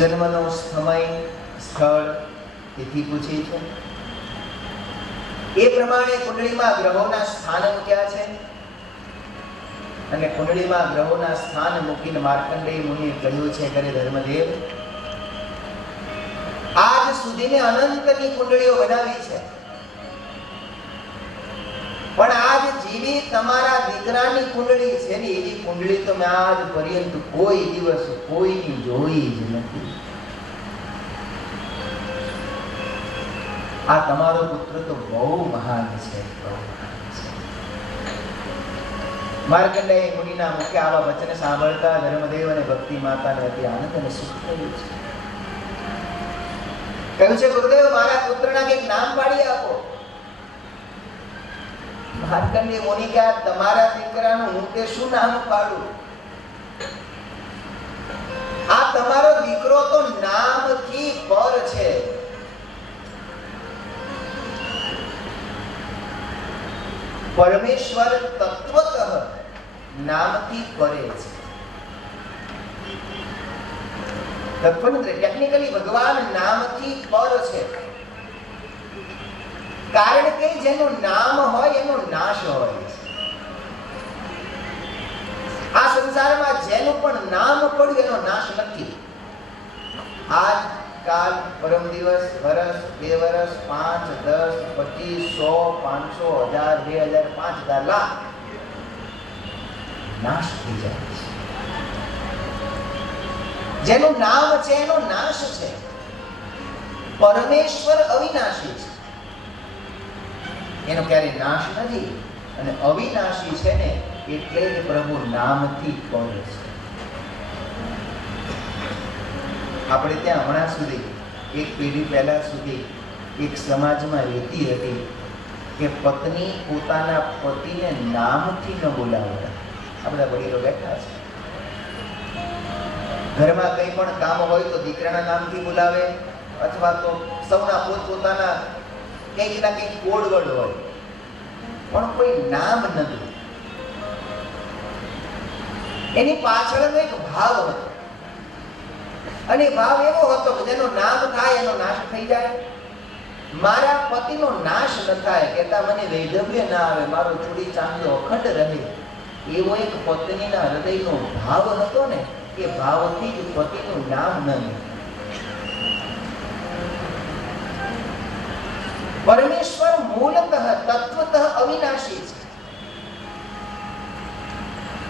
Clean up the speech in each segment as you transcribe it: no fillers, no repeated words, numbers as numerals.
જન્મનો સમય, સ્થળ, તિથિ પૂછી છે. એ પ્રમાણે કુંડળીમાં ગ્રહોના સ્થાન મૂક્યા છે અને કુંડળીમાં ગ્રહોના સ્થાન મૂકીને માર્કંડેય મુનિએ કહ્યું છે કે ધર્મદેવ, આજ સુધીને અનંતની કુંડળીઓ બનાવી છે, પણ આજ જેવી તમારા દીકરાની કુંડળી છે ને એવી કુંડળી તો મેં આજ પર્યંત કોઈ દિવસ કોઈની જોઈ જ નથી. આ તમારો પુત્ર તો બહુ મહાન છે, બહુ મહાન છે. માર્કંડેય મુનિના મુખે આવા વચન સાંભળતા ધર્મદેવ અને ભક્તિ માતાને અતિ આનંદ અને સુખ થયું છે. કહ્યું છે, ગુરુદેવ, મારા પુત્રના કંઈક નામ પાડી આપો. માર્કંડેય મુનિ કે તમારા દીકરાનું હું તે શું નામ પાડું? આ તમારો દીકરો તો નામથી પર છે. પરમેશ્વર તત્વતઃ નામથી પરે છે. ટેકનિકલી ભગવાન નામથી પર છે, કારણ કે જેનું નામ હોય એનો નાશ હોય છે. આ સંસારમાં જેનું પણ નામ પડ્યું એનો નાશ નથી. આજ, કાલ, પરમ દિવસ, વર્ષ, 2 વર્ષ, 5, 10, 25, 100, 500, 1000, 2000, 5000, લાખ નાશ થઈ જાય છે. જેનું નામ છે એનો નાશ છે. પરમેશ્વર અવિનાશી છે, એનો ક્યારે નાશ નથી. અને અવિનાશી છે ને એટલે જ પ્રભુ નામથી પર છે. આપણે ત્યાં હમણાં સુધી, એક પેઢી પહેલા સુધી એક સમાજમાં રહેતી હતી કે પત્ની પોતાના પતિને નામથી ન બોલાવતા. આપણા વડીલો બેઠા છે, ઘરમાં કંઈ પણ કામ હોય તો દીકરાના નામથી બોલાવે, અથવા તો સૌના પોતપોતાના કંઈક ના કંઈક કોડવર્ડ હોય, પણ કોઈ નામ નથી. એની પાછળનો એક ભાવ હતો, અને ભાવ એવો હતો કે જેનો નામ થાય એનો નાશ થઈ જાય. મારા પતિનો નાશ ન થાય, કહેતા મને વૈધવ્ય ના આવે, મારો ચૂડી ચાંદલો અખંડ રહે, એવો એક પત્નીના હૃદયનો ભાવ હતો ને, એ ભાવથી જ પતિનું નામ ન લે. પરમેશ્વર મૂળતઃ તત્વતઃ અવિનાશી છે.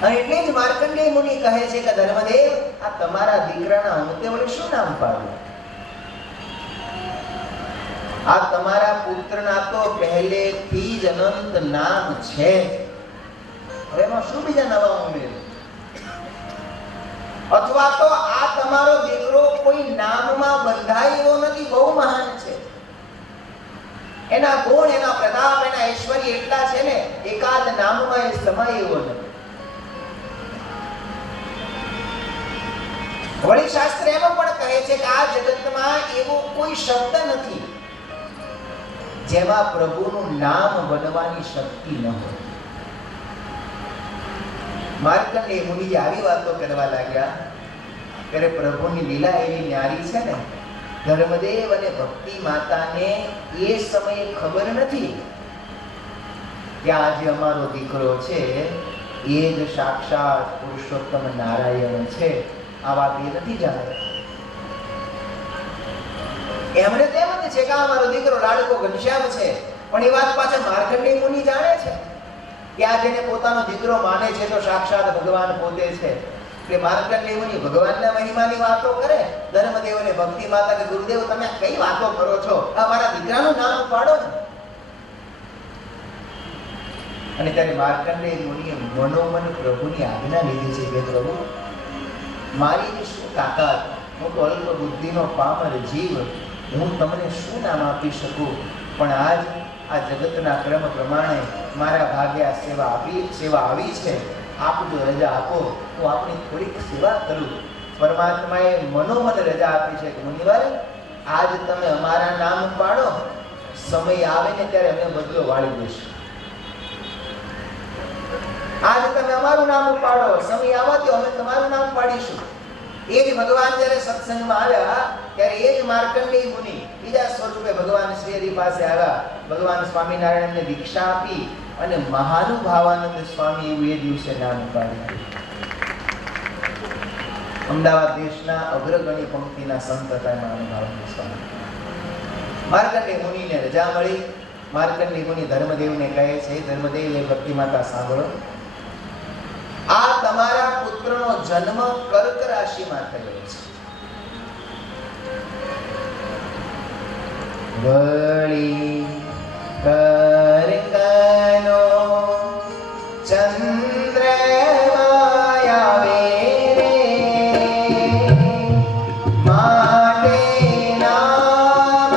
અને એટલે જ માર્કંડેય મુનિ કહે છે કે ધર્મદેવ, આ તમારા દીકરાના અંતે વળી શું નામ પાડવું? આ તમારા પુત્રના તો પહેલેથી જ અનંત નામ છે, હવે એમાં શું બીજા નવા ઉમેરો? અથવા તો આ તમારો દીકરો કોઈ નામમાં બંધાય એવો નથી, બહુ મહાન છે. એના ગુણ, એના પ્રતાપ, એના ઐશ્વર્ય એટલા છે ને, એકાદ નામમાં એ સમાય એવો નથી. વળી શાસ્ત્ર એમાં પણ કહે છે કે આ જગતમાં એવો કોઈ શબ્દ નથી જેમાં પ્રભુનું નામ બનવાની શક્તિ ન હોય. માર્કંડેય મુનિ આવી વાતો કરવા લાગ્યા ત્યારે પ્રભુની લીલા એવી ન્યારી છે ને, ધર્મદેવ અને ભક્તિ માતાને એ સમયે ખબર નથી કે આજે અમારો દીકરો છે એ જ સાક્ષાત પુરુષોત્તમ નારાયણ છે. આ વાત એ નથી જાણે. એમણે તેમ જ છે કે અમારો દીકરો લાડકો ઘનશ્યામ છે, પણ એ વાત પાછા માર્કંડેય મુનિ જાણે છે કે આ જેને પોતાનો દીકરો માને છે તો સાક્ષાત ભગવાન પોતે છે. કે માર્કંડેય મુનિ ભગવાનના મહિમાની વાતો કરે, ધર્મદેવ અને ભક્તિ માતા કે ગુરુદેવ તમે કઈ વાતો કરો છો, અમારા દીકરાનું નામ પાડો ને. અને ત્યારે માર્કંડેય મુનિએ મનોમન પ્રભુની આજ્ઞા લીધી છે કે પ્રભુ, મારી શું તાકાત, હું તો અલ્પ બુદ્ધિનો પામર જીવ, હું તમને શું નામ આપી શકું? પણ આજ આ જગતના ક્રમ પ્રમાણે મારા ભાગ્ય આ સેવા આવી છે. આપ જો રજા આપો તો આપની થોડીક સેવા કરું. પરમાત્માએ મનોમન રજા આપી છે કે મુનિવર, આજ તમે અમારા નામ પાડો, સમય આવે ને ત્યારે અમે બદલો વાળી દઈશું. આજ તમે અમારું નામ પાડો, સમય આવવા દો, અમે તમારું નામ પાડીશું. એ જ ભગવાન જ્યારે સત્સંગમાં આવ્યા ત્યારે એ જ માર્કંડેય મુનિ બીજા સ્વરૂપે ભગવાન શ્રી હરિ પાસે આવ્યા. ભગવાન સ્વામિનારાયણને દીક્ષા આપી અને મહાનુભાવાનંદ સ્વામી એવું એ દિવસે નામ પાડ્યું. અમદાવાદ દેશના અગ્રગણી પંક્તિના સંત હતા મહાનુભાવાનંદ સ્વામી. માર્કંડેય મુનિને રજા મળી. માર્કંડેય મુનિ ધર્મદેવને કહે છે, ધર્મદેવ એ ભક્તિ માતા સાંભળો, આ તમારા પુત્રનો જન્મ કર્ક રાશિમાં થયો છે. વળી કર્કનો ચંદ્રમાં આવે રે, માટે નામ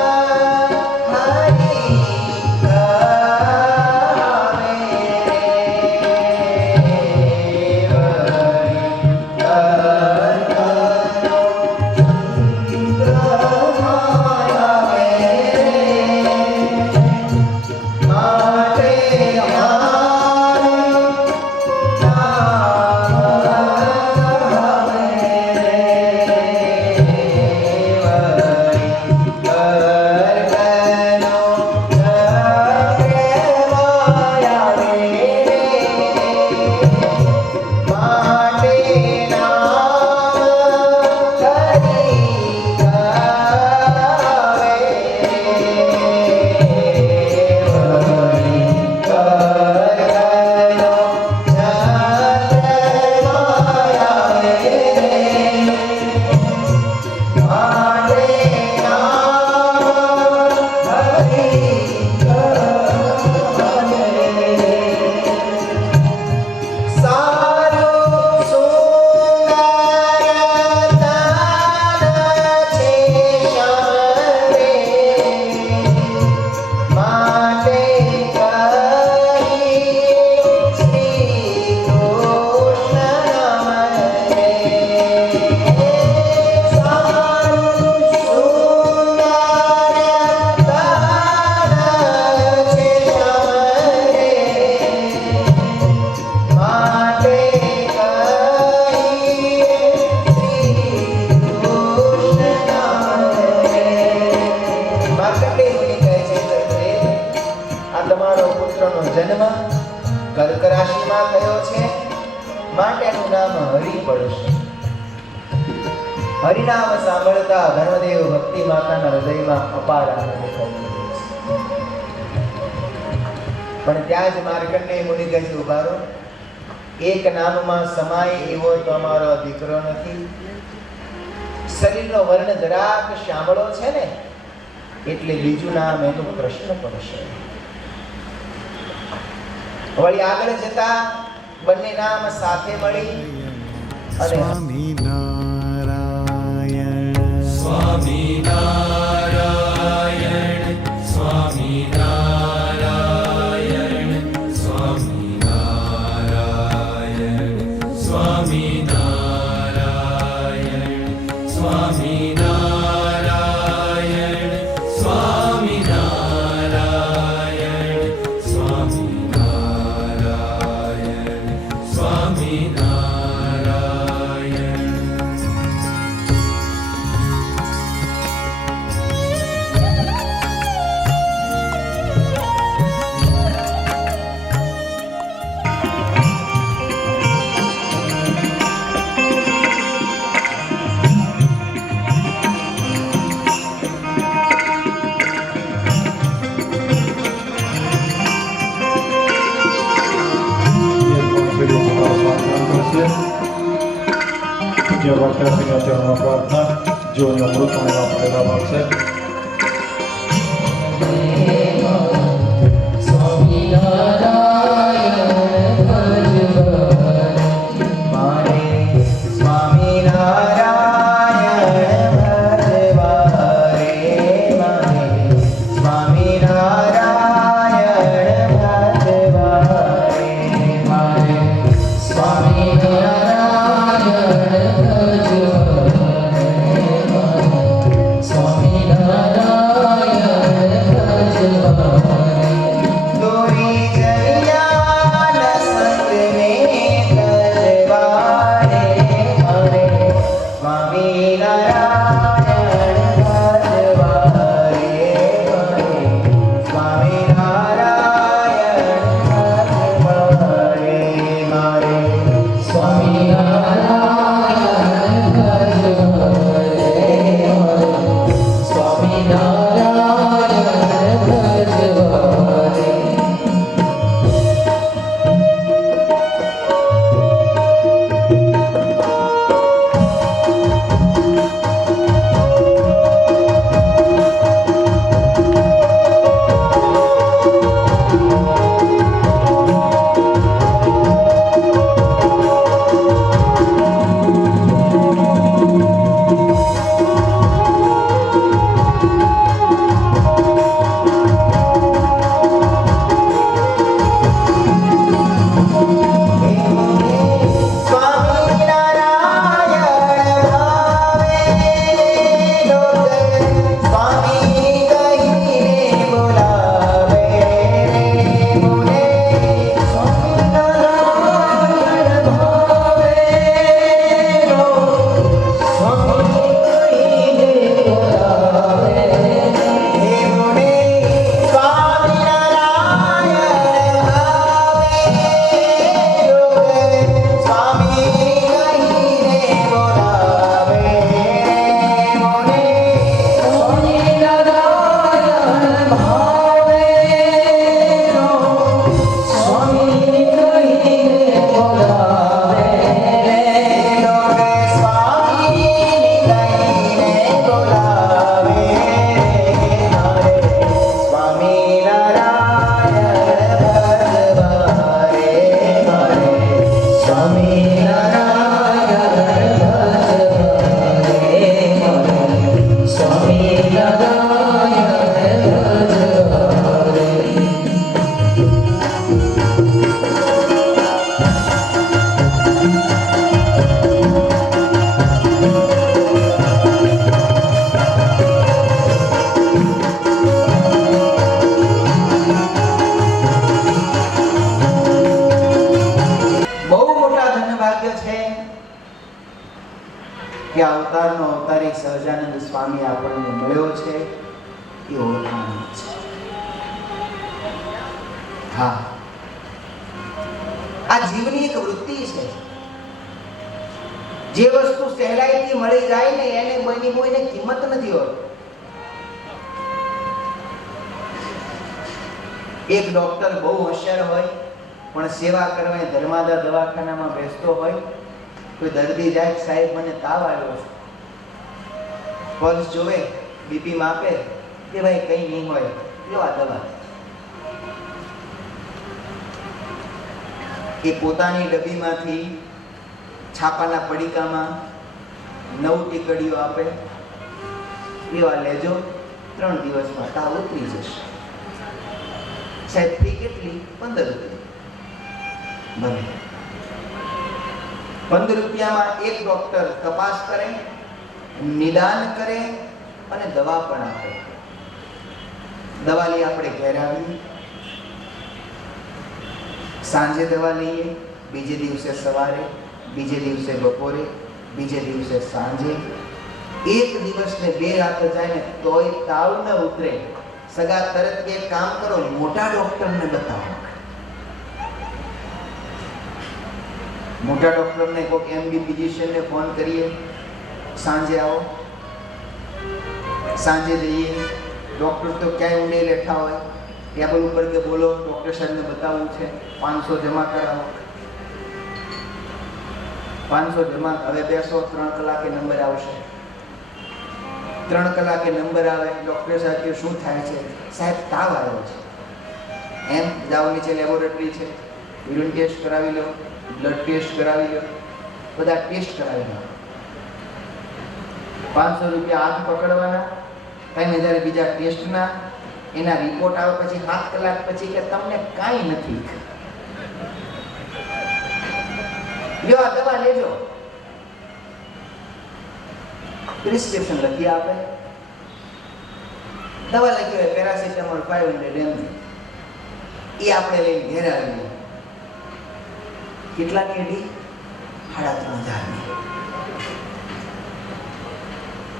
હરિ કરાવે રે. કર્ક રાશિમાં થયો છે, માટે એનું નામ હરિ પડશે. હરિનામ સાંભળતા ધર્મદેવ ભક્તિ માતાના હૃદયમાં અપાર આનંદ થયો. પણ ત્યાં જ માર્કંડેય મુનિ કહે છે, ઉભા રહો, એક નામમાં સમાય એવો તો અમારો દીકરો નથી. શરીરનો વર્ણ જરાક શ્યામળો છે ને, એટલે બીજું નામ એનું કૃષ્ણ પડશે. વળી આગળ જતા બંને નામ સાથે મળી અને સ્વામિનારાયણ સ્વામિનારાયણ સ્વામિનારાયણ સ્વામિનારાયણ સ્વામિનારાયણ સ્વામિનારાયણ સ્વામિનારાયણ જે વર્તનની ચરણો પ્રાર્થના જો અમૃત પાણીમાં પડેલા ભાગશે. Swami કે અવતારનો અવતારી સહજાનંદ સ્વામી આપણને મળ્યો છે એ ઓળખાણ છે. હા, આ જીવની એક વૃત્તિ છે. જે વસ્તુ સહેલાઈથી મળી જાય ને એને કોઈને કિંમત નથી હોતી. એક ડોક્ટર બહુ હોશિયાર હોય પણ સેવા કરવા ધર્માદા દવાખાનામાં બેસતો હોય. કોઈ દર્દી જાય, સાહેબ મને તાવ આવ્યો છે, પલ્સ જોવે, બીપી માપે કે ભાઈ કઈ નહીં હોય, લો આ દવા. એ પોતાની ડબ્બીમાંથી છાપાના પડીકામાં 9 ટીકડીઓ આપે, એવા લેજો, 3 દિવસમાં તાવ ઉતરી જશે. સાહેબ ફી કેટલી? 15 રૂપિયા. બને 15 રૂપિયામાં એક ડોક્ટર તપાસ કરે, નિદાન કરે અને દવા પણ આપે. દવા લઈ આપણે ઘેર આવીએ, સાંજે દવા લઈએ, બીજે દિવસે સવારે, બીજે દિવસે બપોરે, બીજે દિવસે સાંજે. એક દિવસ ને 2 રાત જાય ને તોય તાવ ન ઉતરે. સગા તરત કે કામ કરો, મોટા ડોક્ટરને બતાવો. મોટા ડોક્ટરને કોઈક એમડી ફિઝિશિયનને ફોન કરીએ, સાંજે આવો. સાંજે જઈએ, ડોક્ટર તો ક્યાંય ઊંડે લેઠા હોય, ટેબલ ઉપર કે બોલો ડોક્ટર સાહેબને બતાવવું છે, 500 જમા કરાવો. 500 જમા, હવે બેસો, 3 કલાકે નંબર આવશે. 3 કલાકે નંબર આવે, ડોક્ટર સાહેબ કે શું થાય છે? સાહેબ તાવ આવ્યો છે. એમ જાઓ, નીચે લેબોરેટરી છે, યુરિન ટેસ્ટ કરાવી લો, બ્લડ ટેસ્ટ કરાવી લો, બધા ટેસ્ટ કરાવી લો. 500 રૂપિયા હાથ પકડવાના, 3000 બીજા ટેસ્ટના. એના રિપોર્ટ આવે પછી 7 કલાક પછી કે તમને કાંઈ નથી, લ્યો આ દવા લેજો. પ્રિસ્ક્રિપ્શન લખી આપે. દવા લખી હોય પેરાસિટામોલ 500 mg, એ આપણે લઈને ઘેર આવીએ. કેટલાની એડી? 3500.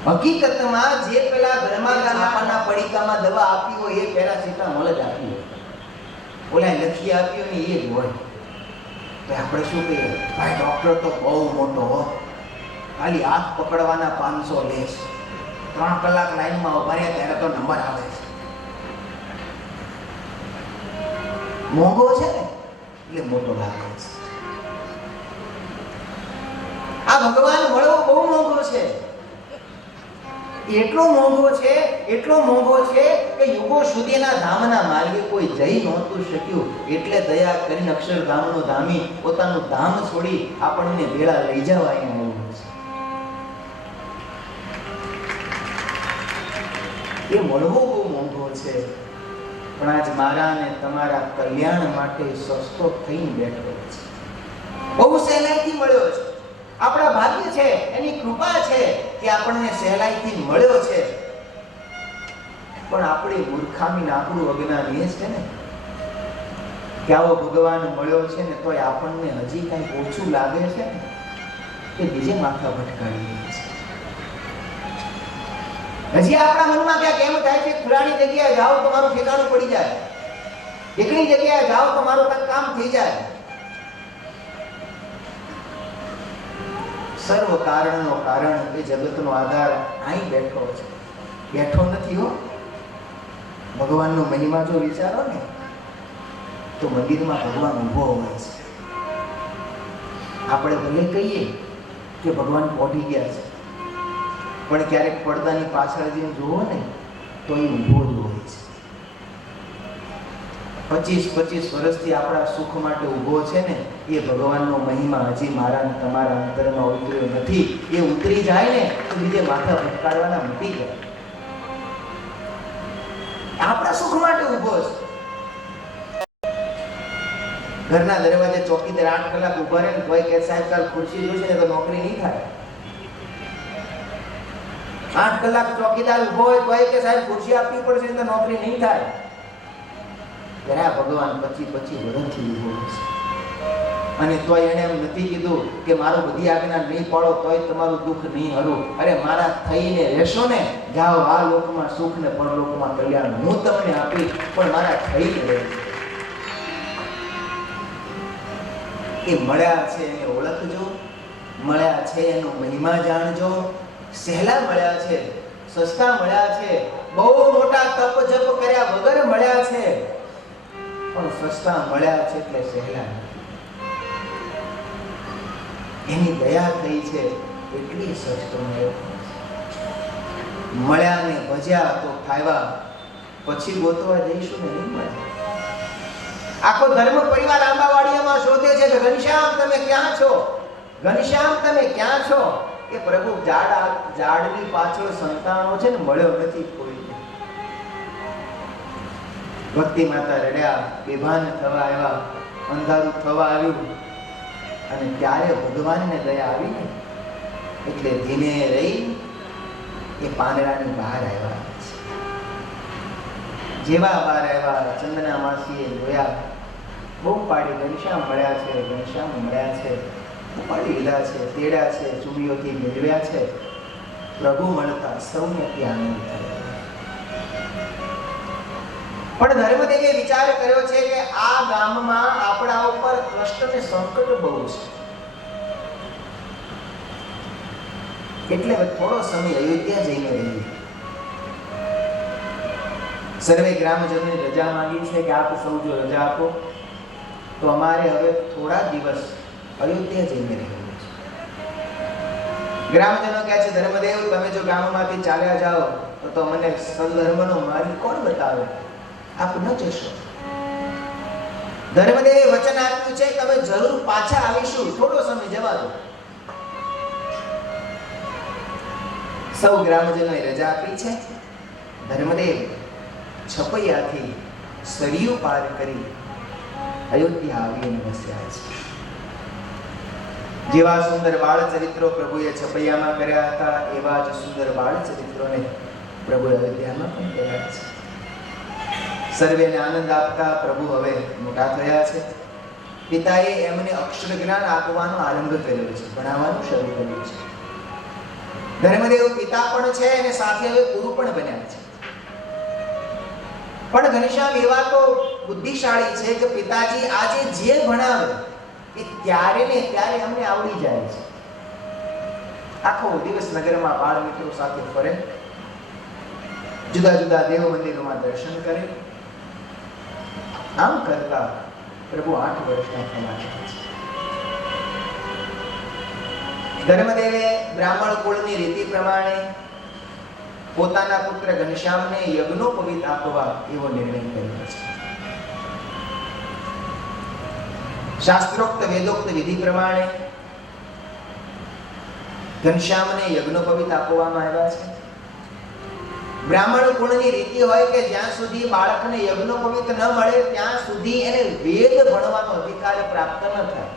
હકીકતમાં જે પેલા ઘરમાં પડીકામાં દવા આપી હોય એ પેરાસિટામોલ જ આપી હોય, ઓલા લખી આપી હોય ને એ જ હોય. તો આપણે શું કહીએ? ભાઈ ડોક્ટર તો બહુ મોટો હો, ખાલી હાથ પકડવાના 500 લેશ, 3 કલાક લાઈનમાં ઉભા રહ્યા ત્યારે તો નંબર આવે છે. મોંઘો છે ને એટલે મોટો લાગે છે. આ ભગવાન મળવો બહુ મોંઘો છે. એટલો મોંઘો છે, એટલો મોંઘો છે કે યુગો સુધીના ધામના માર્ગે કોઈ જઈ નહોતું શક્યું. એટલે દયા કરીને અક્ષરધામનો ધામી પોતાનું ધામ છોડી આપણને ભેળા લઈ જવા આવ્યો છે. એ મળવો બહુ મોંઘો છે, પણ આજ મારા અને તમારા કલ્યાણ માટે સસ્તો થઈને બેઠો છે. બહુ સહેલાઈથી મળ્યો છે. આપણા ભાગ્ય છે, એની કૃપા છે કે આપણને સહેલાઈથી મળ્યો છે. પણ આપણી મૂર્ખામી, આપણું અજ્ઞાન એ છે ને કે આવો ભગવાન મળ્યો છે ને તોય આપણને હજી કંઈક ઓછું લાગે છે ને કે બીજે માથા ભટકાવી છે. હજી આપણા મનમાં ક્યાંક એમ થાય છે ફલાણી જગ્યાએ જાઓ તો મારું ઠેકાણું પડી જાય, એકની જગ્યાએ જાઓ તો મારું કંઈક કામ થઈ જાય. સર્વ કારણનો કારણ એ જગતનો આધાર અહીં બેઠો છે. બેઠો નથી હો. ભગવાનનો મહિમા જો વિચારો ને તો મંદિરમાં ભગવાન ઊભો હોય છે. આપણે ભલે કહીએ કે ભગવાન પહોંચી ગયા છે, પણ ક્યારેક પડદાની પાછળ જઈને જુઓ ને તો એ ઊભો જ હોય છે. 25 વર્ષથી આપણા સુખ માટે ઊભો છે ને એ ભગવાનનો મહિમા હજી મારા ને તમારા અંતરમાં ઉતર્યો નથી. એ ઉતરી જાય ને તો બીજે માથા ભટકાડવાના મટી જાય. આપણા સુખ માટે ઊભો છે. ઘરના દરવાજે ચોકીદાર 8 કલાક ઊભા રહે ને કોઈ કે સાહેબ કાલ ખુરશી જોશે ને તો નોકરી નહીં થાય. 8 કલાક ચોકીદાર ઊભો હોય કોઈ કે સાહેબ ખુરશી આપવી પડશે તો નોકરી નહીં થાય. ત્યારે ભગવાન 25 વર્ષથી ઊભો છે અને તોય એણે એમ નથી કીધું કે મારું બધી આજ્ઞા નહીં પાડો તોય તમારું દુઃખ નહીં હરું. અરે મારા થઈને રહેશો ને, જાઓ આ લોકમાં સુખ ને પરલોકમાં કલ્યાણ હું તમને આપી, પણ મારા થઈને રહેજો. એ મળ્યા છે એને ઓળખજો, મળ્યા છે એનો મહિમા જાણજો. સહેલા મળ્યા છે, સસ્તા મળ્યા છે, બહુ મોટા તપ જપ કર્યા વગર મળ્યા છે, પણ સસ્તા મળ્યા છે એટલે સહેલા. એની દયા થઈ છે એટલી સસ્તો મળ્યા ને ભજ્યા તો ખાવા, પછી ગોતવા જઈશું ને નહીં મળે. આખો ધર્મ પરિવાર આંબાવાડીયામાં શોધે છે કે ઘનશ્યામ તમે ક્યાં છો, ઘનશ્યામ તમે ક્યાં છો. કે પ્રભુ ઝાડની પાછળ સંતાનો છે ને મળ્યો નથી કોઈ. ભક્તિ માતા રડ્યા, બેભાન થવા આવ્યા, અંધારું થવા આવ્યું, અને ત્યારે ભગવાનને દયા આવી ને એટલે ધીમે રહી એ પાંદડાની બહાર આવ્યા. જેવા બહાર આવ્યા ચંદના માસીએ જોયા, બહુ પાડી ઘનશ્યામ મળ્યા છે, ઘનશ્યામ મળ્યા છે, ઉપાડી લીધા છે, તેડ્યા છે, ચૂડીઓથી મેળવ્યા છે. પ્રભુ મળતા સૌને ત્યાં આનંદ થયો. પણ ધર્મદેવે વિચાર કર્યો છે કે આ ગામમાં આપણા ઉપર કષ્ટ ને સંકટ બહુ છે, એટલે થોડો સમય અયોધ્યા જઈને રહી. સર્વે ગ્રામજનોને રજા માંગી છે કે આપ સૌ જો રજા આપો તો અમારે હવે થોડા દિવસ અયોધ્યા જઈને રહેવું છે. ગ્રામજનો કહે છે ધર્મદેવ તમે જો ગામમાંથી ચાલ્યા જાઓ તો મને સદધર્મનો માર્ગ કોણ બતાવે, આપ ન જશો. ધર્મદેવે વચન આપ્યું છે તમે જરૂર પાછા આવીશું, થોડો સમય જવા દો. સૌ ગ્રામજનોએ રજા આપી છે. ધર્મદેવ છપૈયાથી સરિયું પાર કરી અયોધ્યા આવીને વસ્યા છે. જેવા સુંદર બાળ ચરિત્રો પ્રભુએ છપૈયામાં કર્યા હતા એવા જ સુંદર બાળ ચરિત્રોને પ્રભુ અયોધ્યામાં પણ કર્યા છે. સર્વેને આનંદ આપતા પ્રભુ હવે મોટા થયા છે. પિતાએ એમને અક્ષર જ્ઞાન આપવાનો આરંભ કર્યો છે, ભણાવવાનું શરૂ કર્યું છે. ધર્મદેવ પિતા પણ છે અને સાથે હવે ગુરુ પણ બન્યા છે. પણ ઘનશ્યામ એવા તો બુદ્ધિશાળી છે કે પિતાજી આજે જે ભણાવે એ ત્યારે ને ત્યારે અમને આવડી જાય છે. આખો દિવસ નગરમાં બાળ મિત્રો સાથે ફરે, જુદા જુદા દેવ મંદિરોમાં દર્શન કરે. આમ કરતા પ્રભુ 8 વર્ષના થયા છે. ધર્મદેવે બ્રાહ્મણ કુળની રીતિ પ્રમાણે પોતાના પુત્ર ઘનશ્યામને યજ્ઞોપવીત આપવા એવો નિર્ણય કર્યો છે. શાસ્ત્રોક્ત વેદોક્ત વિધિ પ્રમાણે ઘનશ્યામને યજ્ઞોપવીત આપવામાં આવ્યા છે. બ્રાહ્મણ કુળની રીતિ હોય કે જ્યાં સુધી બાળકને યજ્ઞોપવીત ન મળે ત્યાં સુધી એને વેદ ભણવાનો અધિકાર પ્રાપ્ત ન થાય.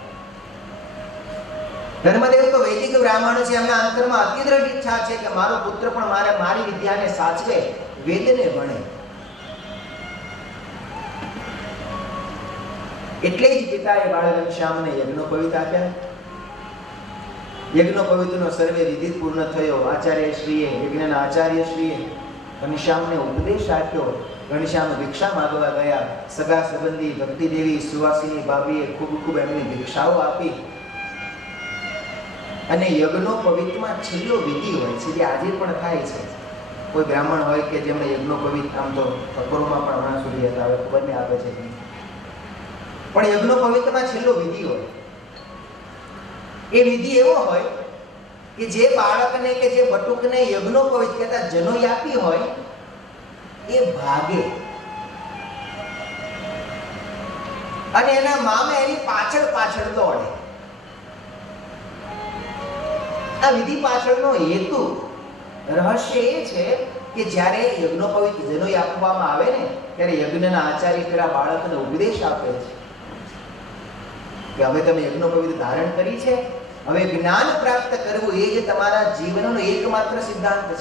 ધર્મદેવ તો વૈદિક બ્રાહ્મણ છે, એમના અંતરમાં અતિ દ્રઢ ઈચ્છા છે કે મારો પુત્ર પણ મારી વિદ્યાને સાચવે, વેદને ભણે. એટલે જ પિતાએ બાળ ઘનશ્યામને યજ્ઞોપવીત આપ્યા. યજ્ઞોપવીતનો સર્વે વિધિ પૂર્ણ થયો. આચાર્યશ્રીએ યજ્ઞના આચાર્યશ્રીએ ઘનશ્યામને ઉપદેશ આપ્યો. ઘનશ્યામ ભિક્ષા માંગવા ગયા. સગા સંબંધી ભક્તિદેવી સુવાસિની ભાભીએ ખૂબ ખૂબ એમની ભિક્ષાઓ આપી. અને યજ્ઞોપવીતમાં છેલ્લો વિધિ હોય છે જે આજે પણ થાય છે. કોઈ બ્રાહ્મણ હોય કે જેમણે યજ્ઞોપવીત આમ તો કપરોમાં પણ હમણાં સુધી હતા, હવે ખબર નહીં આપે છે, પણ યજ્ઞોપવીતમાં છેલ્લો વિધિ હોય. એ વિધિ એવો હોય કે જે બાળકને કે જે બટુકને યજ્ઞોપવીત કહેતા જનોઈ આપી હોય એ ભાગે અને એના મામે એની પાછળ પાછળ દોડે. આ વિધિ પાછળનો હેતુ રહસ્ય એ છે કે જ્યારે યજ્ઞોપવીત જનોઈ આપવામાં આવે ને ત્યારે યજ્ઞના આચાર્ય પેલા બાળકને ઉપદેશ આપે છે કે હવે તમે યજ્ઞોપવીત ધારણ કરી છે, હવે જ્ઞાન પ્રાપ્ત કરવું એ જ તમારા જીવનનો એકમાત્ર સિદ્ધાંત છે.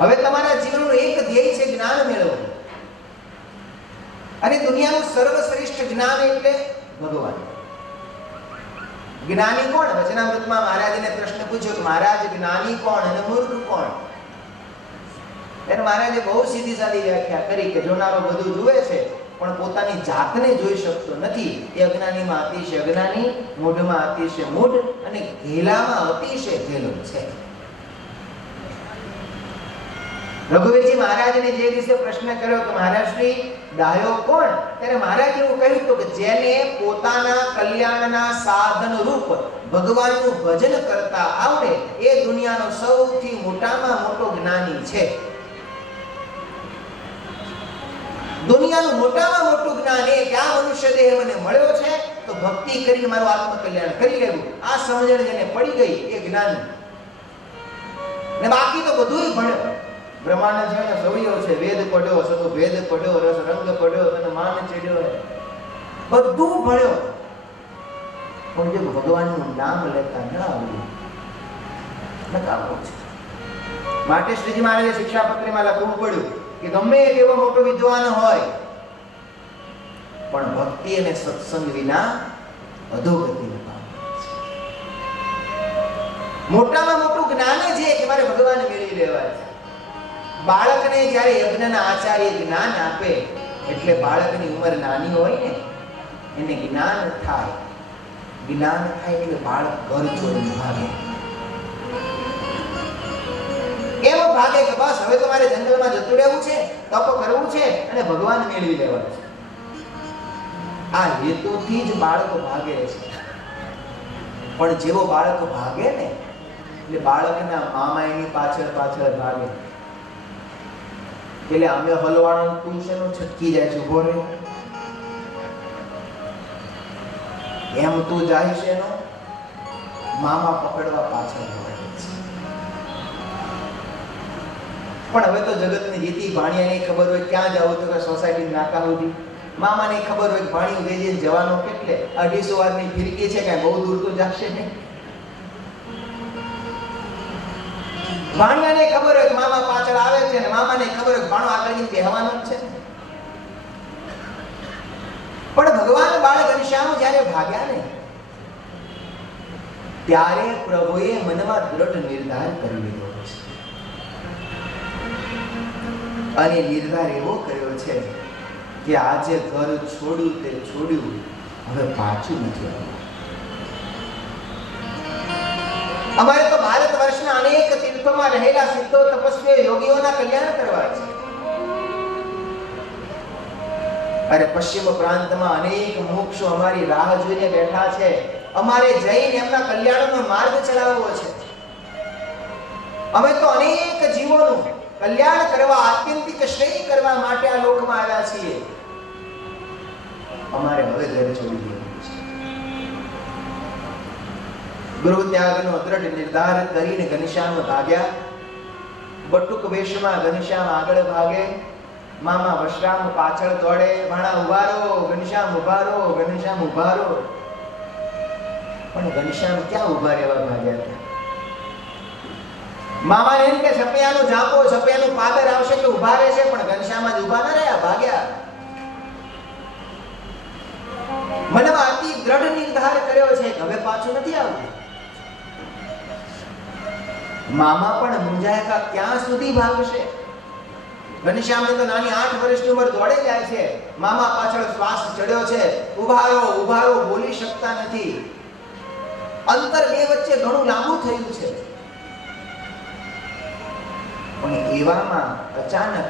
હવે તમારા જીવનનો એક ધ્યેય છે જ્ઞાન મેળવવું. અને દુનિયાનું સર્વશ્રેષ્ઠ જ્ઞાન એટલે ભગવાન. જ્ઞાની કોણ? વચનામૃતમાં મહારાજને પ્રશ્ન પૂછ્યો કે મહારાજ જ્ઞાની કોણ અને મૂર્ખ કોણ? એને મહારાજે બહુ સીધી સાદી વ્યાખ્યા કરી કે જોનારો બધું જુએ છે પણ પોતાની જાતને જોઈ શકતો નથી એ અજ્ઞાનીમાં અતિશય અજ્ઞાની, મૂઢમાં અતિશય મૂઢ અને ઘેલામાં અતિશય ઘેલો છે. રઘુવીરજી મહારાજને જે દિવસે પ્રશ્ન કર્યો કે મહારાજ શ્રી ડાયો કોણ, ત્યારે મહારાજ એવું કહ્યું હતું કે જેને પોતાના કલ્યાણના સાધન રૂપ ભગવાનનું ભજન કરતા આવડે એ દુનિયાનો સૌથી મોટામાં મોટો જ્ઞાની છે. દુનિયાનું મોટામાં મોટું જ્ઞાન એ કે આ મનુષ્ય દેહ મને મળ્યો છે તો ભક્તિ કરીને મારું આત્મકલ્યાણ કરી લેવું, આ સમજણ જેને પડી ગઈ એ જ્ઞાની. ને બાકી તો બધુંય ભણ્યો, બ્રહ્માંડ છે ને સવૈયો છે, વેદ પડ્યો, સતો ભેદ પડ્યો, રસ રંગ પડ્યો, તને માન ચડ્યો, બધું ભણ્યો પણ જો ભગવાનનું નામ લેતા ન આવડ્યું નકામો છે. માટે શ્રીજી મહારાજે શિક્ષાપત્રીમાં લખવું પડ્યું કે ગમે એવો મોટો વિદ્વાન હોય પણ ભક્તિ અને સત્સંગ વિના અધોગતિ ન પામે. મોટામાં મોટું જ્ઞાન છે કે મારે ભગવાન મેળવી લેવા છે. બાળકને જ્યારે યજ્ઞના આચાર્ય જ્ઞાન આપે એટલે બાળકની ઉંમર નાની હોય ને એને જ્ઞાન થાય. જ્ઞાન થાય એટલે બાળક ઘર છોડીને ભાગે. એવો ભાગે કે બસ હવે તો મારે જંગલમાં જતું રહેવું છે, તપ કરવું છે અને ભગવાન મેળવી લેવા છે. આ હેતુથી જ બાળકો ભાગે છે. પણ જેવો બાળક ભાગે ને એટલે બાળકના મામા એની પાછળ પાછળ ભાગે. એટલે અમે હલવાનો તું શેનો છટકી જાય છે, ઉભો રહે, એમ તું જાય છે એનો મામા પકડવા પાછળ ભાગે છે. પણ હવે તો જગતની રીતિ ભાણિયાને ખબર હોય ક્યાં જાવ તો કે સોસાયટી નાકા સુધી, મામાને ખબર હોય ભાણિયું વેજીને જવાનો કેટલે 250 વારની ફિરકી છે, કાંઈ બહુ દૂર તો જશે નહીં. ભાણિયાને ખબર હોય કે મામા પાછળ આવે છે અને મામાને ખબર હોય ભાણો આગળ જઈને બેહવાનો જ છે. પણ ભગવાન બાળ ઘનશ્યામ જ્યારે ભાગ્યા ને ત્યારે પ્રભુએ મનમાં દ્રઢ નિર્ધાર કરી લીધો છે. અને નિર્ધાર એવો કર્યો છે કે આજે ઘર છોડ્યું તે છોડ્યું, હવે પાછું નથી આવવું. અમારે તો ભારત વર્ષના અનેક તીર્થોમાં રહેલા સિદ્ધો તપસ્વીઓ યોગીઓના કલ્યાણ કરવા છે. અરે પશ્ચિમ પ્રાંતમાં અનેક મોક્ષો અમારી રાહ જોઈને બેઠા છે. અમારે જઈને એમના કલ્યાણનો માર્ગ ચલાવવો છે. અમે તો અનેક જીવોનું કલ્યાણ કરવા, આત્યંતિક શ્રેય કરવા માટે આ લોકમાં આવ્યા છીએ. અમારે હવે ઘર છોડી દેવું છે. ગૃહ ત્યાગનો દ્રઢ નિર્ધાર કરીને ઘનશ્યામ ભાગ્યા. બટુક વેશમાં ઘનશ્યામ આગળ ભાગે, મામા વશરામ પાછળ દોડે. ભાણા ઉભા રહો, ઘનશ્યામ ઉભા રહો, ઘનશ્યામ ઉભા રહો. પણ ઘનશ્યામ ક્યાં ઉભા રહેવા ભાગ્યા હતા? મામા એમ કે સપૈયાનું ઝાંપો, સપૈયાનું પાદર આવશે કે ઉભા રહેશે, પણ ઘનશ્યામ જ ઉભા ન રહ્યા, ભાગ્યા. મનમાં અતિ દ્રઢ નિર્ધાર કર્યો છે કે હવે પાછું નથી આવવું. મામા પણ મૂંઝાયા ક્યાં સુધી ભાગશે. ઘનશ્યામને તો નાની 8 વર્ષની ઉંમર દોડે જાય છે. મામા પાછળ શ્વાસ ચડ્યો છે, ઉભા રહો બોલી શકતા નથી. અંતર બે વચ્ચે ઘણું લાંબુ થયું છે. પણ એવામાં અચાનક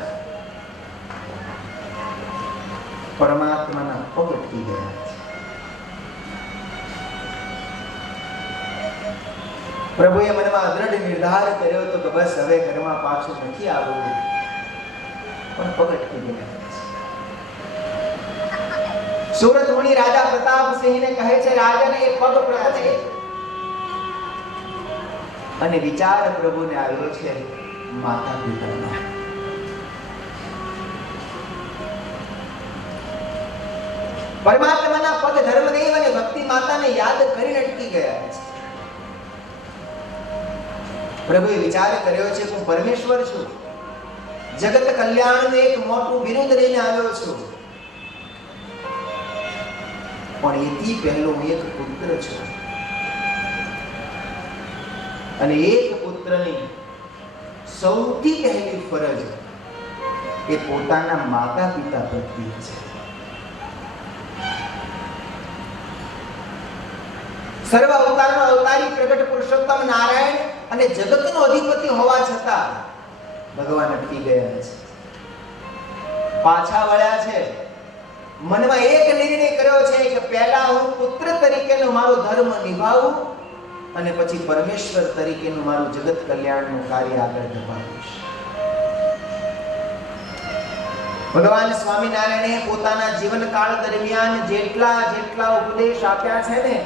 પરમાત્માના પગ અટકી ગયા છે. પ્રભુએ મનમાં દ્રઢ નિર્ધાર કર્યો હતો કે બસ હવે ઘરમાં પાછું નથી આવવું, પણ પગ અટકી ગયા છે. સુરત મુનિ રાજા પ્રતાપસિંહને કહે છે, રાજાને એ પગ પ્રગટે. અને વિચાર પ્રભુને આવ્યો છે માતા પિતાના. પરમાત્માના પગ ધર્મદેવ અને ભક્તિ માતાને યાદ કરીને અટકી ગયા છે. પ્રભુએ વિચાર કર્યો છે હું પરમેશ્વર છું, જગત કલ્યાણનું એક મોટું બિરુદ લઈને આવ્યો છું, પણ એથી પહેલો હું એક પુત્ર છું. અને એક પુત્રની સૌથી પહેલી ફરજ એ પોતાના માતા પિતા પ્રત્યે છે. સર્વ અવતારનો અવતારી પ્રગટ પુરુષોત્તમ નારાયણ અને જગતનો અધિપતિ હોવા છતાં ભગવાન અટકી ગયા છે, પાછા વળ્યા છે. મનમાં એક નિર્ણય કર્યો છે કે પહેલા હું પુત્ર તરીકેનો મારો ધર્મ નિભાવું અને પછી પરમેશ્વર તરીકેનું મારું જગત કલ્યાણનું કાર્ય આગળ ધપાવીશ. ભગવાન સ્વામિનારાયણે પોતાના જીવનકાળ દરમિયાન જેટલા ઉપદેશ આપ્યા છે ને,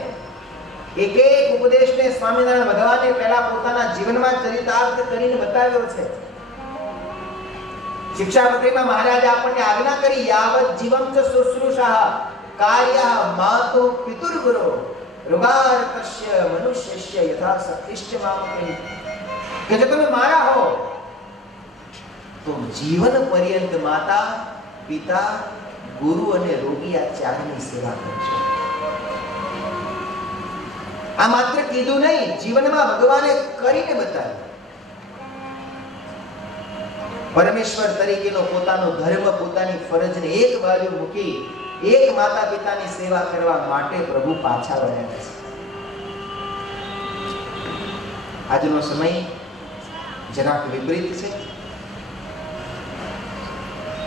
એક એક ઉપદેશને સ્વામિનારાયણ ભગવાને પહેલા પોતાના જીવનમાં ચરિતાર્થ કરીને બતાવ્યો છે. શિક્ષાપત્રીમાં મહારાજે આપણને આજ્ઞા કરી, યાવત જીવમ ચ શુશ્રૂષા કાર્યઃ માતુ પિતુર્ગુરો ઋગાર્કસ્ય મનુષ્યસ્ય યથા સક્તિશ્ચ મામકે. કે જો તમે મારા હો તો જીવન પર્યંત માતા, પિતા, ગુરુ અને રોગી આ ચારની સેવા કરજો. આ માત્ર કીધું નહીં, જીવનમાં ભગવાને કરીને બતાવ્યું. પરમેશ્વર તરીકેનો પોતાનો ધર્મ, પોતાની ફરજને એક બાજુ મૂકી એક માતા પિતાની સેવા કરવા માટે પ્રભુ પાછા વળ્યા છે. આજનો સમય જરાક વિપરીત છે.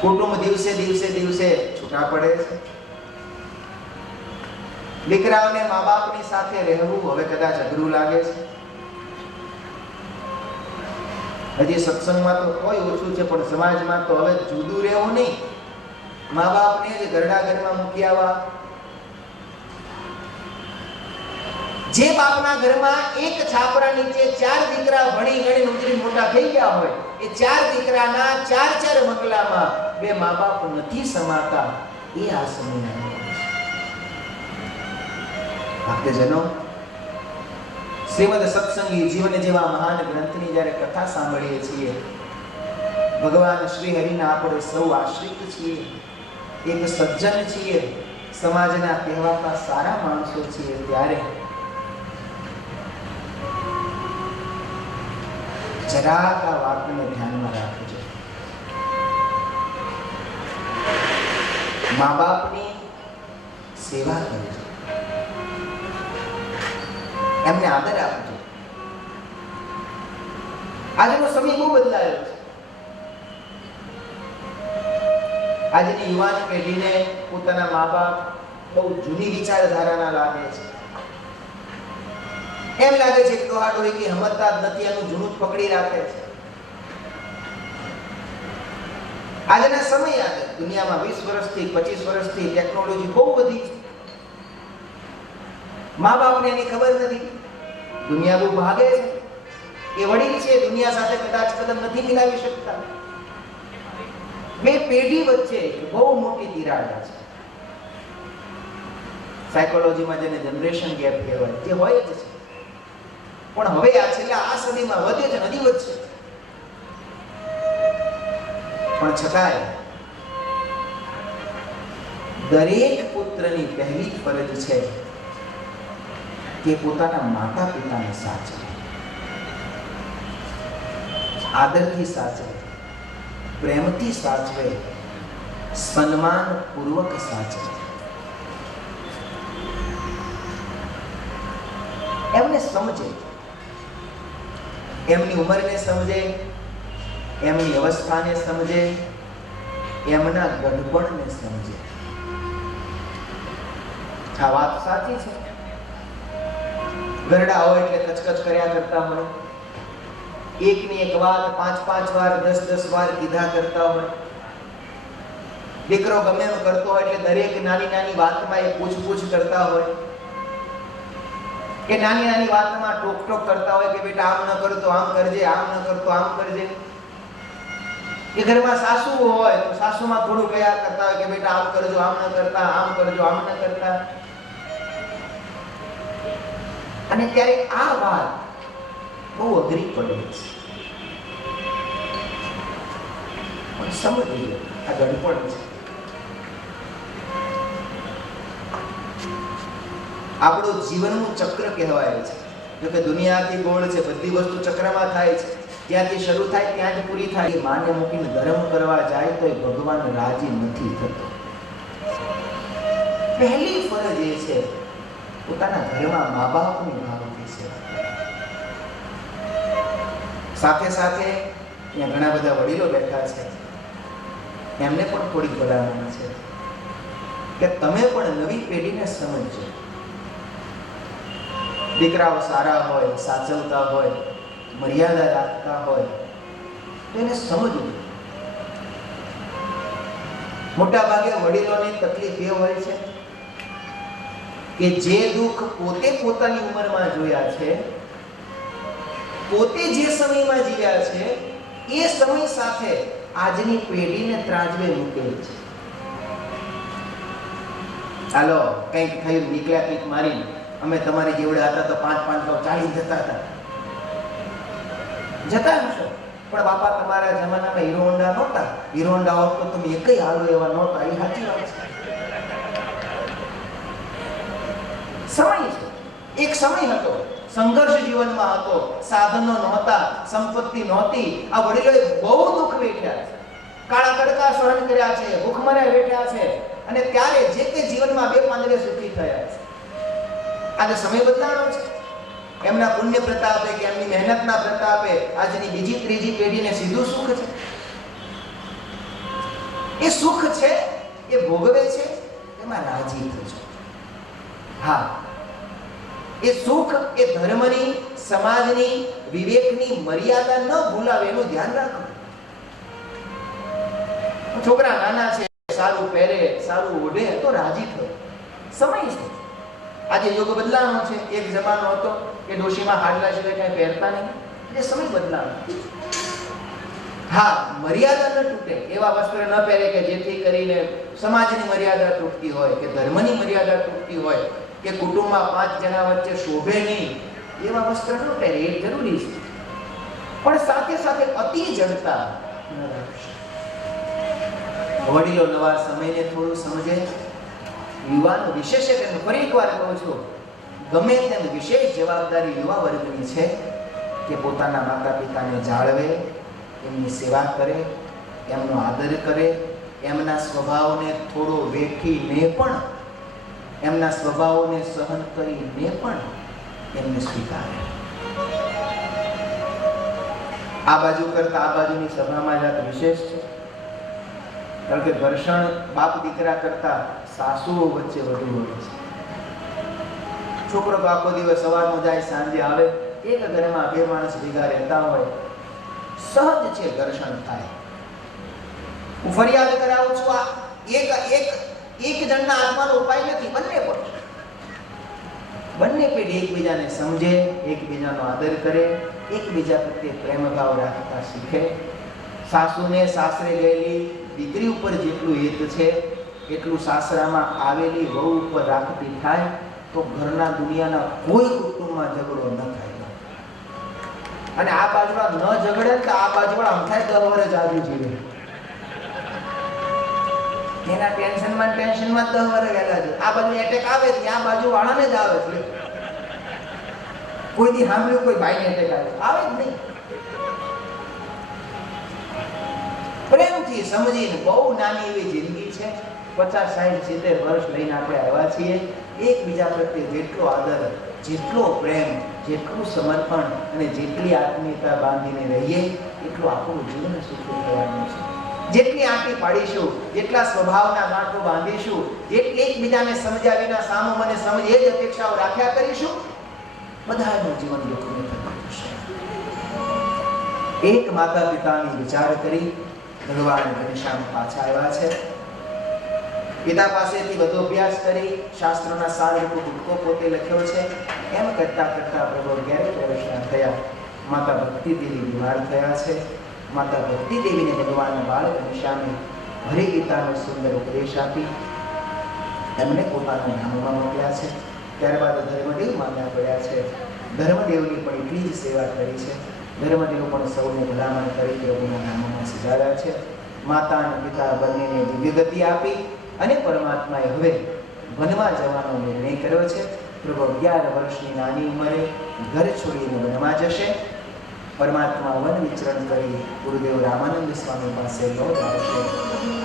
કુટુંબ દિવસે છૂટા પડે છે. દીકરાઓને મા બાપની સાથે રહેવું હવે કદાચ અઘરું લાગે છે. હજી સત્સંગમાં તો કોઈ ઓછું છે, પણ સમાજમાં તો હવે જુદું રહેવું નહીં, મા બાપને જ ઘરડા ઘરમાં મૂકી આવવા. જે બાપના ઘરમાં એક છાપરા નીચે 4 દીકરા ભણી ગણી ઉતરી મોટા થઈ ગયા હોય, એ 4 દીકરાના 4 બંગલામાં 2 મા બાપ નથી સમાતા, એ આ સમય ભક્તજનો. શ્રીમદ સત્સંગી જીવન જેવા મહાન ગ્રંથની જ્યારે કથા સાંભળીએ છીએ, ભગવાન શ્રી હરિના આપણે સૌ આશ્રિત છીએ, એક સજ્જન છીએ, સમાજના કહેવાતા સારા માણસો છીએ, ત્યારે જરાક આ વાતને ધ્યાનમાં રાખજો. મા બાપની સેવા કરજો, એમને આદર આપજો. આજનો સમય બહુ બદલાયો છે. આજની યુવાન પેઢીને પોતાના મા બાપ બહુ જૂની વિચારધારાના લાગે છે. એમ લાગે છે કે ડોહાડોહી કે સમજતા જ નથી, એનું જૂનું પકડી રાખે છે. આજના સમય આગળ દુનિયામાં 20 વર્ષથી 25 વર્ષથી ટેકનોલોજી બહુ વધી છે. મા બાપને એની ખબર નથી, દુનિયા બહુ ભાગે છે. એ વડીલ છે, દુનિયા સાથે કદાચ કદમ નથી મિલાવી શકતા. 2 પેઢી વચ્ચે બહુ મોટી તિરાડ છે. સાયકોલોજીમાં જેને જનરેશન ગેપ કહેવાય, જે હોય જ છે. પણ હવે આ છેલ્લા આ સદીમાં વધે છે, નદી વધશે. પણ છતાંય દરેક પુત્રની પહેલી ફરજ છે કે પોતાના માતા પિતાને સાચવે, આદરથી સાચવે, પ્રેમથી સાચવે, સન્માનપૂર્વક સાચવે. એમને સમજે, એમની ઉંમરને સમજે, એમની અવસ્થાને સમજે, એમના ગઢપણને સમજે. આ વાત સાચી છે. ગરડા હોય એટલે કચકચ કર્યા કરતા હોય, એકની એક વાત 5 વાર 10 વાર કીધા કરતા હોય. દીકરો ગમે એમ કરતો હોય એટલે દરેક નાની વાતમાં એ પૂછ કરતા હોય, કે નાની વાતમાં ટોક કરતા હોય કે બેટા આમ ન કરતો આમ કરજે, આમ ન કરતો આમ કરજે. એ ઘરમાં સાસુ હોય તો સાસુમાં થોડું કયા કરતા હોય કે બેટા આમ કરજો, આમ ન કરતા, આમ કરજો, આમ ન કરતા. અને ત્યારે આ વાત બહુ અઘરી પડે છે. પણ સમજી લો, આ ગડપણ છે. આપણું જીવનનું ચક્ર કહેવાય છે. જો કે દુનિયા આખી ગોળ છે, બધી વસ્તુ ચક્રમાં થાય છે, ત્યાંથી શરૂ થાય ત્યાં જ પૂરી થાય. એ માને મૂકીને ધર્મ કરવા જાય તો એ ભગવાન રાજી નથી થતો. પહેલી ફરજ એ છે પોતાના ઘરમાં મા બાપની ભાવથી સેવા. સાથે સાથે ત્યાં ઘણા બધા વડીલો બેઠા છે, એમને પણ થોડીક ભલામણ છે કે તમે પણ નવી પેઢીને સમજજો. દીકરાઓ સારા હોય, સાચવતા હોય, મર્યાદા રાખતા હોય તો એને સમજવું. મોટા ભાગે વડીલોની તકલીફ એ હોય છે કે જે દુઃખ પોતે પોતાની ઉંમરમાં જોયા છે, પોતે જે સમયમાં જીવ્યા છે, એ સમય સાથે આજની પેઢીને ત્રાજવે મૂકેલ છે. ચાલો કંઈક થયું, નીકળ્યા કંઈક મારી, અમે તમારી જેવડા હતા તો 5-5 ચાલી જતા હશો, પણ બાપા તમારા જમાનામાં હીરો હોન્ડા નહોતા. હીરો હોન્ડા હોત તો તમે એકય હાલો એવા નહોતા. એ સાચી વાત છે. સમય છે, એક સમય હતો, સંઘર્ષ જીવનમાં હતો, સાધનો નહોતા, સંપત્તિ નહોતી. આ વડીલોએ બહુ દુઃખ વેઠ્યા છે, કાળા તડકા સહન કર્યા છે, ભૂખમરા વેઠ્યા છે, અને ત્યારે જે તે જીવનમાં બે પાંદડે સુખી થયા છે. આજે સમય બદલાનો છે. એમના પુણ્ય પ્રતાપે કે એમની મહેનતના પ્રતાપે આજની બીજી ત્રીજી પેઢીને સીધું સુખ છે. એ સુખ છે, એ ભોગવે છે, એમાં રાજી થજો. હા, એ સુખ એ ધર્મની, સમાજની, વિવેકની મર્યાદા ન ભૂલાવે એનું ધ્યાન રાખો. છોકરા નાના છે, સારું પહેરે, સારું ઓઢે તો રાજી થયો. સમય છે. આજે યુગ બદલાનો છે. એક જમાનો હતો કે ડોશીમાં હાડલા સિવાય કઈ પહેરતા નહીં. એટલે સમય બદલાનો. હા, મર્યાદા ન તૂટે એવા વસ્ત્ર ન પહેરે કે જેથી કરીને સમાજની મર્યાદા તૂટતી હોય, કે ધર્મની મર્યાદા તૂટતી હોય, કે કુટુંબમાં 5 જણા વચ્ચે શોભે નહીં એવા વસ્ત્ર ન પહેરે. એ જરૂરી છે, પણ સાથે સાથે અતિ જડતા ન રાખશે. વડીલો નવા સમયને થોડું સમજે. યુવાનો વિશેષ કરીને ફરી એકવાર કહું છું, ગમે તેમ વિશેષ જવાબદારી યુવા વર્ગની છે કે પોતાના માતા પિતાને જાળવે, એમની સેવા કરે, એમનો આદર કરે, એમના સ્વભાવને થોડો વેઠીને પણ, એમના સ્વભાવોને સહન કરીને પણ એમને સ્વીકારે. આ બાજુ કરતા આ બાજુની સભામાં જાત વિશેષ છે, કારણ કે ઘર્ષણ બાપ દીકરા કરતા સાસુઓ વચ્ચે વધુ હોય છે. છોકરો તો આખો દિવસ સવારમાં જાય, સાંજે આવે, એક ઘરમાં 2 માણસ ભેગા રહેતા હોય, સહજ છે ઘર્ષણ થાય. હું ફરિયાદ કરાવું છું, આ એક જણના આત્માનો ઉપાય નથી. બંને પેઢી એકબીજાને સમજે, એકબીજાનો આદર કરે, એકબીજા પ્રત્યે પ્રેમ ભાવ રાખતા શીખે. સાસુને સાસરે ગયેલી દીકરી ઉપર જેટલું હિત છે એટલું સાસરામાં આવેલી વહુ ઉપર રાખતી થાય તો ઘરના દુનિયાના કોઈ કુટુંબમાં ઝઘડો ન થાય. અને આ બાજુવાળા ન ઝઘડે તો આ બાજુવાળા આમ થાય 10 વર્ષ આજુ જીવે. એના ટેન્શનમાં 10 વર્ષ વહેલા છે. આ બાજુ એટેક આવે છે, આ બાજુ વાળાને જ આવે છે. કોઈ દી સાંભળ્યું કોઈ ભાઈને એટેક આવે જ નહીં. પ્રેમથી સમજીને, બહુ નાની એવી જિંદગી છે, 50, 60, 70 વર્ષ લઈને આપણે આવ્યા છીએ. એકબીજા પ્રત્યે જેટલો આદર, જેટલો પ્રેમ, જેટલું સમર્પણ અને જેટલી આત્મીયતા બાંધીને રહીએ એટલું આપણું જીવન સુખી થવાનું છે. જેટલી આંટી પાડીશું, જેટલા સ્વભાવના ગાંઠો બાંધીશું, જેટલી એકબીજાને સમજ્યા વિના સામો મને સમજે જ અપેક્ષાઓ રાખ્યા કરીશું, બધાનું જીવન દુઃખમય થતું હશે. એક માતા પિતાની વિચાર કરી ભગવાન ઘનશ્યામ પાછા આવ્યા છે. પિતા પાસેથી વધુ અભ્યાસ કરી શાસ્ત્રોના સારરૂપ ગુટકો પોતે લખ્યો છે. એમ કરતા કરતા પ્રભુ 11 વર્ષના થયા. માતા ભક્તિ દેવી બીમાર થયા છે. માતા ભક્તિ દેવીને ભગવાન બાળ ઘનશ્યામે હરિ ગીતાનો સુંદર ઉપદેશ આપી એમને પોતાના ધામમાં મોકલ્યા છે. ત્યારબાદ ધર્મદેવ માન્યા પડ્યા છે. ધર્મદેવની પણ એટલી જ સેવા કરી છે. ધર્મદેવ પણ સૌને ભલામણ કરી પ્રભુના નામમાં સિધાર્યા છે. માતા અને પિતા બંનેને દિવ્ય ગતિ આપી અને પરમાત્માએ હવે વનમાં જવાનો નિર્ણય કર્યો છે. પ્રભુ 11 વર્ષની નાની ઉંમરે ઘર છોડીને વનમાં જશે. પરમાત્મા વન વિચરણ કરી ગુરુદેવ રામાનંદ સ્વામી પાસે લોટ આવશે.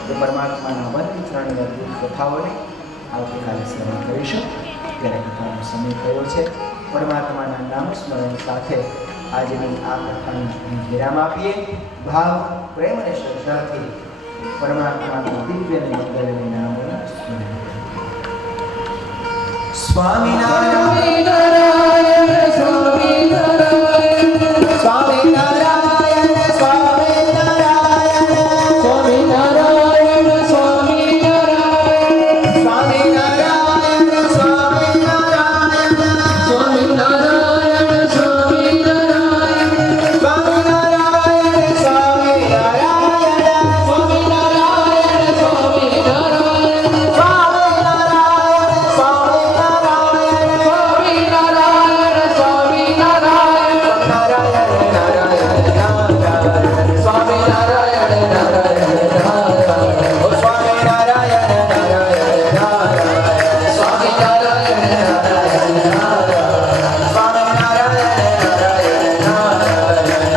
તો પરમાત્માના વન વિચરણની અદ્ભુત કથાઓને આવતીકાલે શ્રવણ કરીશું. ત્યારે કથાનો સમય થયો છે. પરમાત્માના નામ સ્મરણ સાથે આજની આ કથાને વિરામ આપીએ. ભાવ, પ્રેમ અને શ્રદ્ધાથી પરમાત્માના દિવ્ય અને મંગલની નામોના સ્મરણ કરીએ. સ્વામિનારાયણ સ્વામિનારાયણ સ્વામિનારાયણ સ્વામિનારાયણ સ્વામિનારાયણ સ્વામિનારાયણ સ્વામિનારાયણ સ્વામિનારાયણ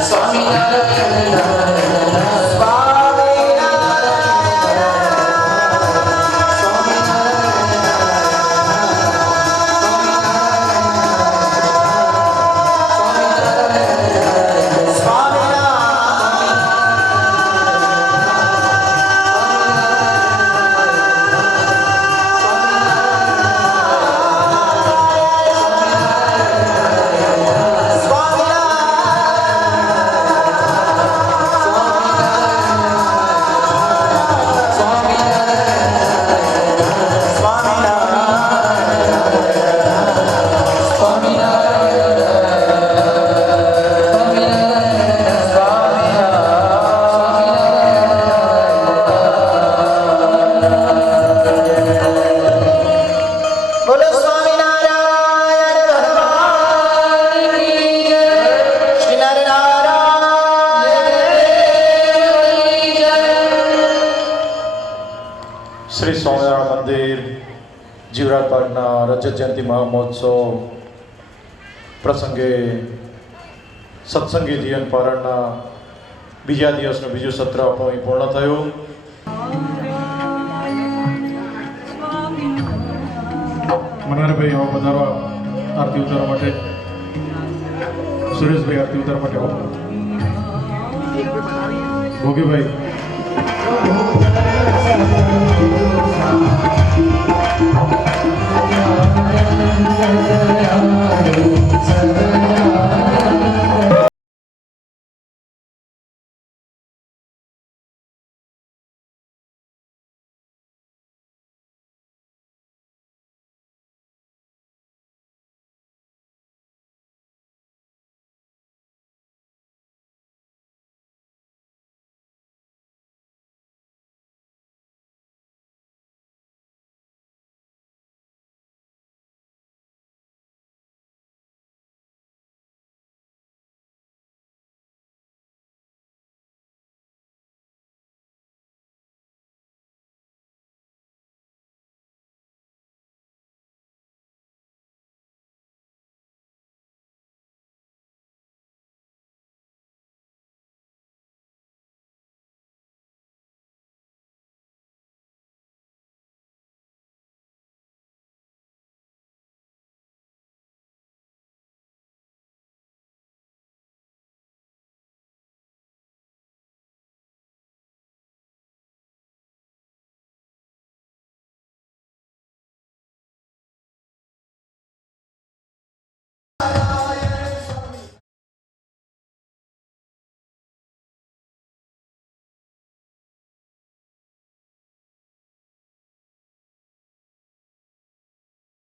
સ્વામિનારાયણ સ્વામિનારાયણ શ્રી સ્વામિનારાયણ મંદિર જીવરાજ પાર્કના રજત જયંતિ મહામહોત્સવ પ્રસંગે સત્સંગી જીવન પારણના બીજા દિવસનું બીજું સત્ર આપણું અહીં પૂર્ણ થયું. મનોહરભાઈ આવો પધારવા આરતી ઉતારવા માટે. સુરેશભાઈ આરતી ઉતારવા માટે આવો. ભોગીભાઈ Thank you.